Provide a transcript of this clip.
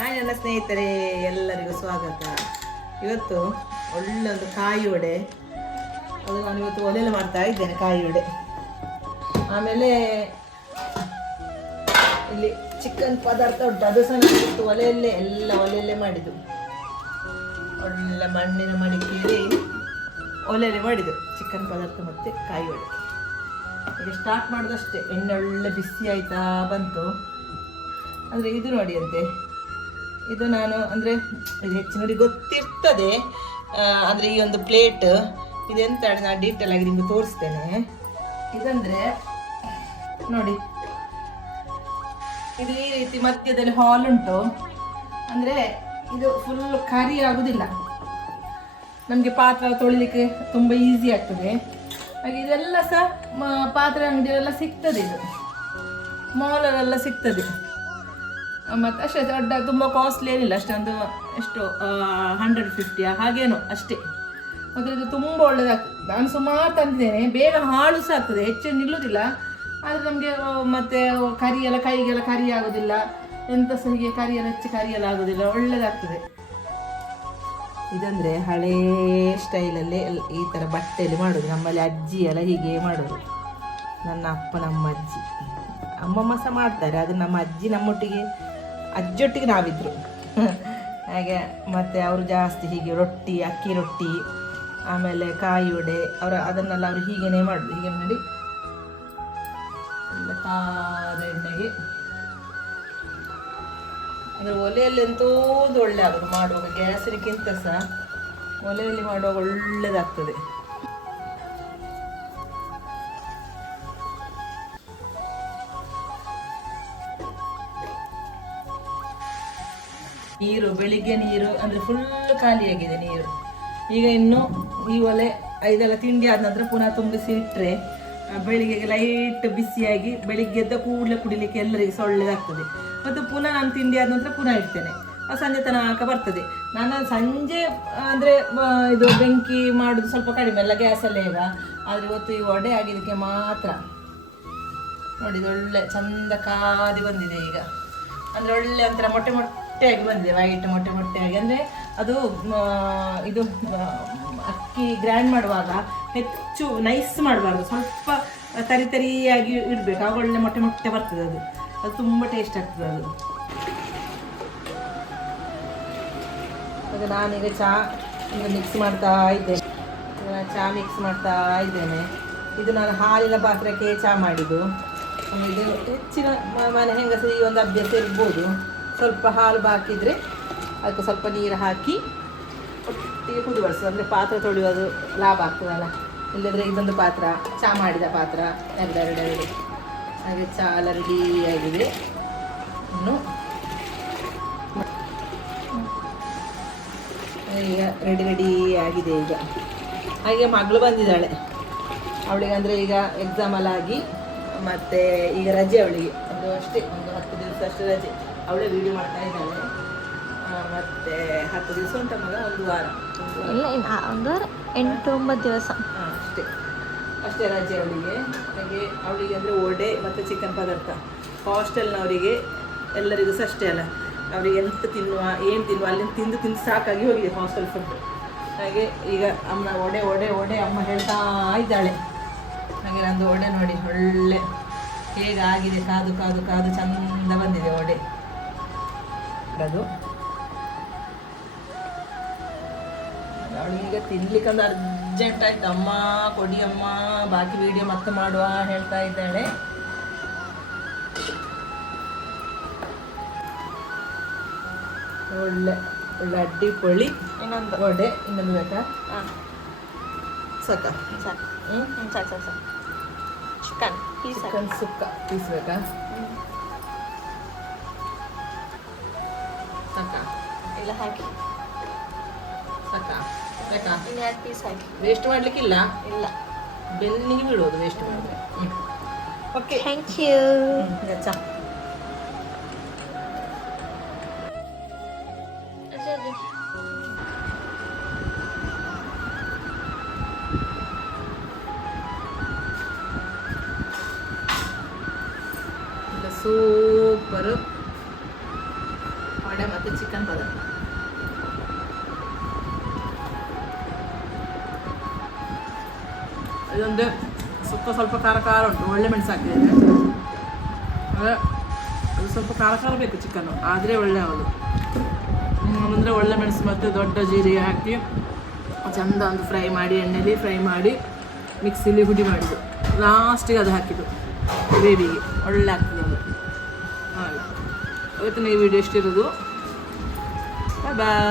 Hi ನನ್ನ ಸ್ನೇಹಿತರೆ, ಎಲ್ಲರಿಗೂ ಸ್ವಾಗತ. ಇವತ್ತು ಒಳ್ಳೆ ಒಂದು ಕಾಯಿ ವಡೆ, ಅದು ನಾನು ಇವತ್ತು ಒಲೆಯಲ್ಲಿ ಮಾಡ್ತಾ ಇದ್ದೇನೆ ಕಾಯಿ ವಡೆ. ಆಮೇಲೆ ಇಲ್ಲಿ ಚಿಕನ್ ಪದಾರ್ಥ ಉಂಟು, ಅದು ಸಹ ನಾನು ಒಲೆಯಲ್ಲೇ ಎಲ್ಲ ಒಲೆಯಲ್ಲೇ ಮಾಡಿದ್ದು. ಒಳ್ಳೆ ಮಣ್ಣಿನ ಮಡಿಕೆಯಲ್ಲಿ ಒಲೆಯಲ್ಲಿ ಮಾಡಿದ್ದು ಚಿಕನ್ ಪದಾರ್ಥ ಮತ್ತು ಕಾಯಿ ವಡೆ. ಈಗ ಸ್ಟಾರ್ಟ್ ಮಾಡೋದಷ್ಟೇ. ಎಣ್ಣೆ ಒಳ್ಳೆ ಬಿಸಿ ಆಯ್ತಾ ಬಂತು. ಅಂದರೆ ಇದು ನೋಡಿ ಅಂತೆ, ಇದು ನಾನು ಅಂದರೆ ಇದು ಹೆಚ್ಚಿನವರಿಗೆ ಗೊತ್ತಿರ್ತದೆ. ಅಂದರೆ ಈ ಒಂದು ಪ್ಲೇಟ್ ಇದೆಂತ ನಾನು ಡೀಟೇಲ್ ಆಗಿ ನಿಮಗೆ ತೋರಿಸ್ತೇನೆ. ಇದಂದರೆ ನೋಡಿ, ಇದು ಈ ರೀತಿ ಮಧ್ಯದಲ್ಲಿ ಹಾಲ್ ಉಂಟು. ಅಂದರೆ ಇದು ಫುಲ್ ಕರಿ ಆಗುವುದಿಲ್ಲ, ನಮಗೆ ಪಾತ್ರ ತೊಳಿಲಿಕ್ಕೆ ತುಂಬ ಈಸಿ ಆಗ್ತದೆ. ಹಾಗೆ ಇದೆಲ್ಲ ಸಹ ಪಾತ್ರೆ ಅಂಗಡಿಯಲ್ಲೆಲ್ಲ ಸಿಗ್ತದೆ, ಇದು ಮಾಲಲ್ಲೆಲ್ಲ ಸಿಗ್ತದೆ. ಮತ್ತು ಅಷ್ಟೇ ದೊಡ್ಡ ತುಂಬ ಕಾಸ್ಟ್ಲಿ ಏನಿಲ್ಲ, ಅಷ್ಟೊಂದು ಎಷ್ಟು 150 ಹಾಗೇನೋ ಅಷ್ಟೇ. ಮತ್ತು ಇದು ತುಂಬ ಒಳ್ಳೆಯದಾಗ್ತದೆ. ನಾನು ಸುಮಾರು ತಂದಿದ್ದೇನೆ, ಬೇಗ ಹಾಳು ಸಹ ಆಗ್ತದೆ, ಹೆಚ್ಚು ನಿಲ್ಲುವುದಿಲ್ಲ. ಆದರೆ ನಮಗೆ ಮತ್ತೆ ಕರಿಯೆಲ್ಲ ಕೈಗೆಲ್ಲ ಕರಿ ಆಗೋದಿಲ್ಲ, ಎಂಥ ಸಹ ಹೀಗೆ ಕರಿಯೆಲ್ಲ ಹೆಚ್ಚು ಕರಿಯೆಲ್ಲ ಆಗೋದಿಲ್ಲ, ಒಳ್ಳೆಯದಾಗ್ತದೆ. ಇದಂದರೆ ಹಳೇ ಸ್ಟೈಲಲ್ಲಿ ಈ ಥರ ಬಟ್ಟೆಯಲ್ಲಿ ಮಾಡೋದು. ನಮ್ಮಲ್ಲಿ ಅಜ್ಜಿ ಎಲ್ಲ ಹೀಗೆ ಮಾಡೋದು, ನನ್ನ ಅಪ್ಪ ನಮ್ಮ ಅಜ್ಜಿ. ಅಮ್ಮಮ್ಮ ಸಹ ಮಾಡ್ತಾರೆ, ಆದರೆ ನಮ್ಮ ಅಜ್ಜಿ ನಮ್ಮೊಟ್ಟಿಗೆ ಅಜ್ಜೊಟ್ಟಿಗೆ ನಾವಿದ್ರು ಹಾಗೆ. ಮತ್ತು ಅವರು ಜಾಸ್ತಿ ಹೀಗೆ ರೊಟ್ಟಿ, ಅಕ್ಕಿ ರೊಟ್ಟಿ, ಆಮೇಲೆ ಕಾಯಿ ವಡೆ, ಅದನ್ನೆಲ್ಲ ಅವರು ಹೀಗೇ ಮಾಡೋದು. ಹೀಗೆ ಮಾಡಿ ಎಲ್ಲ ಕಾದ ಎಣ್ಣೆಗೆ, ಅಂದರೆ ಒಲೆಯಲ್ಲಿ ಎಂತೋದು ಒಳ್ಳೆ ಆಗೋದು ಮಾಡುವಾಗ. ಗ್ಯಾಸಿನಕ್ಕಿಂತ ಸಹ ಒಲೆಯಲ್ಲಿ ಮಾಡುವಾಗ ಒಳ್ಳೆಯದಾಗ್ತದೆ. ನೀರು ಬೆಳಿಗ್ಗೆ ನೀರು ಅಂದರೆ ಫುಲ್ ಖಾಲಿಯಾಗಿದೆ ನೀರು. ಈಗ ಇನ್ನು ಈ ಒಲೆ ಇದೆಲ್ಲ ತಿಂಡಿ ಆದ ನಂತರ ಪುನಃ ತುಂಬಿಸಿ ಇಟ್ಟರೆ ಬೆಳಿಗ್ಗೆಗೆ ಲೈಟ್ ಬಿಸಿಯಾಗಿ ಬೆಳಿಗ್ಗೆ ಎದ್ದ ಕೂಡಲೇ ಕುಡಿಲಿಕ್ಕೆ ಎಲ್ಲರಿಗೆ ಸಹ ಒಳ್ಳೆಯದಾಗ್ತದೆ. ಮತ್ತು ಪುನಃ ನಾನು ತಿಂಡಿ ಆದ ನಂತರ ಪುನಃ ಇಡ್ತೇನೆ, ಸಂಜೆ ತನಕ ಬರ್ತದೆ. ನಾನು ಸಂಜೆ ಅಂದರೆ ಇದು ಬೆಂಕಿ ಮಾಡೋದು ಸ್ವಲ್ಪ ಕಡಿಮೆ ಅಲ್ಲ ಗ್ಯಾಸಲ್ಲೇ ಈಗ. ಆದರೆ ಇವತ್ತು ಈ ವಡೆ ಆಗಿದ್ದಕ್ಕೆ ಮಾತ್ರ ನೋಡಿ, ಇದು ಒಳ್ಳೆ ಚಂದ ಕಾದಿ ಬಂದಿದೆ ಈಗ. ಅಂದರೆ ಒಳ್ಳೆ ಒಂಥರ ಮೊಟ್ಟೆಯಾಗಿ ಬಂದಿದೆ, ವೈಟ್ ಮೊಟ್ಟೆಯಾಗಿ. ಅಂದರೆ ಅದು ಇದು ಅಕ್ಕಿ ಗ್ರೈಂಡ್ ಮಾಡುವಾಗ ಹೆಚ್ಚು ನೈಸ್ ಮಾಡಬಾರ್ದು, ಸ್ವಲ್ಪ ತರಿಯಾಗಿ ಇಡಬೇಕು, ಆಗ ಒಳ್ಳೆ ಮೊಟ್ಟೆ ಬರ್ತದೆ. ಅದು ತುಂಬ ಟೇಸ್ಟ್ ಆಗ್ತದೆ ಅದು. ಅದು ನಾನೀಗ ಚಹಾ ಈಗ ಮಿಕ್ಸ್ ಮಾಡ್ತಾ ಇದ್ದೇನೆ. ಚಹಾ ಮಿಕ್ಸ್ ಮಾಡ್ತಾ ಇದ್ದೇನೆ. ಇದು ನಾನು ಹಾಲಿನ ಪಾತ್ರಕ್ಕೆ ಚಹಾ ಮಾಡಿದ್ದು. ಇದು ಹೆಚ್ಚಿನ ಮನೆ ಹೆಂಗಸರು ಈ ಒಂದು ಅಭ್ಯಾಸ ಇರ್ಬೋದು. ಸ್ವಲ್ಪ ಹಾಲು ಹಾಕಿದರೆ ಅದಕ್ಕೆ ಸ್ವಲ್ಪ ನೀರು ಹಾಕಿ ಒಟ್ಟಿಗೆ ಕುದಿಬಡಿಸೋದು, ಅಂದರೆ ಪಾತ್ರ ತೊಳೆಯೋದು ಲಾಭ ಆಗ್ತದಲ್ಲ. ಇಲ್ಲದ್ರೆ ಇದೊಂದು ಪಾತ್ರ, ಚಹಾ ಮಾಡಿದ ಪಾತ್ರ ಎರಡೆರಡು. ಹಾಗೆ ಚಹಾ ಎಲ್ಲ ರೆಡಿ ಆಗಿದೆ. ಇನ್ನು ಈಗ ರೆಡಿ ಆಗಿದೆ ಈಗ. ಹಾಗೆ ಮಗಳು ಬಂದಿದ್ದಾಳೆ, ಅವಳಿಗೆ ಅಂದರೆ ಈಗ ಎಕ್ಸಾಮ್ ಎಲ್ಲ ಆಗಿ ಮತ್ತು ಈಗ ರಜೆ ಅವಳಿಗೆ ಒಂದು 10 ದಿವಸ ಅಷ್ಟು ರಜೆ. ಅವಳೇ ವಿಡಿಯೋ ಮಾಡ್ತಾ ಇದ್ದಾಳೆ. ಮತ್ತು 10 ದಿವಸ ಉಂಟ ಮಗ, ಒಂದು ವಾರ ಇಲ್ಲ, ಒಂದು ವಾರ 8-9 ದಿವಸ ಅಷ್ಟೇ ರಜೆ ಅವಳಿಗೆ. ಹಾಗೆ ಅವಳಿಗೆ ಅಂದರೆ ವಡೆ ಮತ್ತು ಚಿಕನ್ ಪದಾರ್ಥ. ಹಾಸ್ಟೆಲ್ನವರಿಗೆ ಎಲ್ಲರಿಗೂ ಸಹ ಅಷ್ಟೇ ಅಲ್ಲ, ಅವರಿಗೆ ಎಂತ ತಿನ್ನುವ ಏನು ತಿನ್ನುವ ಅಲ್ಲಿಂದ ತಿಂದು ಸಾಕಾಗಿ ಹೋಗಿದೆ ಹಾಸ್ಟೆಲ್ ಫುಡ್. ಹಾಗೆ ಈಗ ಅಮ್ಮ ವಡೆ ಅಮ್ಮ ಹೇಳ್ತಾ ಇದ್ದಾಳೆ. ಹಾಗೆ ನಂದು ವಡೆ ನೋಡಿ ಒಳ್ಳೆ ಹೇಗಾಗಿದೆ, ಕಾದು ಚಂದ ಬಂದಿದೆ ವಡೆ. ಅದು ಅವಳಿಗೆ ತಿನ್ಲಿಕ್ಕೆ ಒಂದು ಅರ್ಜೆಂಟ್ ಆಯ್ತು. ಅಮ್ಮ ಕೊಡಿ ಅಮ್ಮ, ಬಾಕಿ ವಿಡಿಯೋ ಮತ್ತೆ ಮಾಡುವ ಹೇಳ್ತಾ ಇದ್ದಾಳೆ. ಒಳ್ಳೆ ಅಡ್ಡಿ ಪೊಳಿ ಇನ್ನೊಂದು ವಡೆ. ಇನ್ನೊಂದು ಬೇಕಾ? ಸಾಕು ಚಿಕನ್ ಸುಕ್ಕ ಪೀಸ್ ಬೇಕಾ? ಸಾಕಾ? ಇಲ್ಲ ಹಾಕಿ ಸಾಕಾ? ಬೇಕಾ? ಇನ್ನು 2 ಪೀಸ್ ಹಾಕಿ. ವೇಸ್ಟ್ ಮಾಡಲಿಕ್ಕಿಲ್ಲ, ಇಲ್ಲ ಬೆನ್ನಿಗೆ ಬಿಡೋದು ವೇಸ್ಟ್ ಮಾಡಿದ್ರೆ. Okay, thank you. ಚಾ ಸೂಪರು ವಡೆ ಮತ್ತು ಚಿಕನ್ ಪದಾರ್ಥ. ಇದೊಂದು ಸ್ವಲ್ಪ ಖಾರ ಉಂಟು, ಒಳ್ಳೆ ಮೆಣಸು ಹಾಕಿದ್ದೇನೆ. ಅದು ಸ್ವಲ್ಪ ಖಾರ ಬೇಕು ಚಿಕನ್ನು, ಆದರೆ ಒಳ್ಳೆ ಆಗೋದು. ಅಂದರೆ ಒಳ್ಳೆ ಮೆಣಸು ಮತ್ತು ದೊಡ್ಡ ಜೀರಿಗೆ ಹಾಕಿ ಚೆಂದ ಒಂದು ಫ್ರೈ ಮಾಡಿ, ಎಣ್ಣೆಲಿ ಫ್ರೈ ಮಾಡಿ ಮಿಕ್ಸಿಲಿ ಹುಡಿ ಮಾಡಿದ್ದು, ಲಾಸ್ಟಿಗೆ ಅದು ಹಾಕಿದ್ದು ಗ್ರೇವಿಗೆ ಒಳ್ಳೆ ಆಗ್ತದೆ ಅದು. ಹಾಗೆ ಇವತ್ತಿನ ಈ ವಿಡಿಯೋ ಎಷ್ಟಿರೋದು. ಬಾಯ್ ಬಾಯ್.